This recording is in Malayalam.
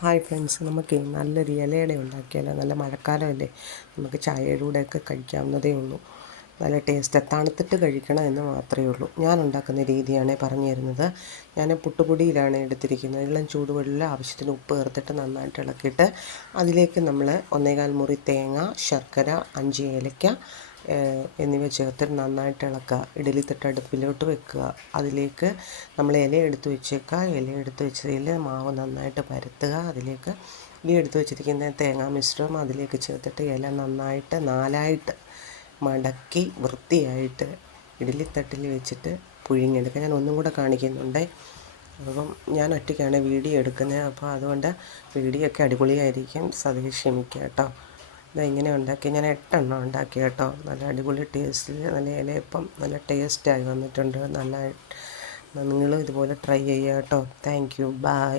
ഹായ് ഫ്രണ്ട്സ്, നമുക്ക് നല്ലൊരു ഇലയട ഉണ്ടാക്കിയാലോ? നല്ല മഴക്കാലമല്ലേ, നമുക്ക് ചായയുടെ കൂടെയൊക്കെ കഴിക്കാവുന്നതേ ഉള്ളൂ. നല്ല ടേസ്റ്റ്, തണുത്തിട്ട് കഴിക്കണം എന്ന് മാത്രമേ ഉള്ളൂ. ഞാൻ ഉണ്ടാക്കുന്ന രീതിയാണ് പറഞ്ഞു തരുന്നത്. ഞാൻ പുട്ടുപൊടിയിലാണ് എടുത്തിരിക്കുന്നത്. ഇളം ചൂടുവെള്ളത്തിൽ ആവശ്യത്തിന് ഉപ്പ് ചേർത്തിട്ട് നന്നായിട്ട് ഇളക്കിയിട്ട് അതിലേക്ക് നമ്മൾ 1/4 മുറി തേങ്ങ, ശർക്കര, 5 ഏലയ്ക്ക എന്നിവ ചേർത്തിട്ട് നന്നായിട്ട് ഇളക്കുക. ഇഡലിത്തട്ട് അടുപ്പിലോട്ട് വെക്കുക. അതിലേക്ക് നമ്മൾ ഇല എടുത്ത് വെച്ചേക്കുക. ഇല എടുത്ത് വെച്ചതിൽ മാവ് നന്നായിട്ട് പരത്തുക. അതിലേക്ക് ഈ എടുത്ത് വെച്ചിരിക്കുന്ന തേങ്ങാ മിശ്രിതം അതിലേക്ക് ചേർത്തിട്ട് ഇല നന്നായിട്ട് 4ആയിട്ട് മടക്കി വൃത്തിയായിട്ട് ഇഡലിത്തട്ടിൽ വെച്ചിട്ട് പുഴുങ്ങിയെടുക്കുക. ഞാൻ ഒന്നും കൂടെ കാണിക്കുന്നുണ്ട്. അപ്പം ഞാൻ ഒറ്റയ്ക്കാണ് വീഡിയോ എടുക്കുന്നത്, അപ്പോൾ അതുകൊണ്ട് വീഡിയോ ഒക്കെ അടിപൊളിയായിരിക്കും. സതീ ക്ഷമിക്കുക കേട്ടോ. ഇതെങ്ങനെ ഉണ്ടാക്കി, ഞാൻ 8 എണ്ണം ഉണ്ടാക്കി കേട്ടോ. നല്ല അടിപൊളി ടേസ്റ്റിൽ നല്ല ഇലയപ്പം നല്ല ടേസ്റ്റായി വന്നിട്ടുണ്ട്. നിങ്ങളും ഇതുപോലെ ട്രൈ ചെയ്യുക കേട്ടോ. Thank you, by.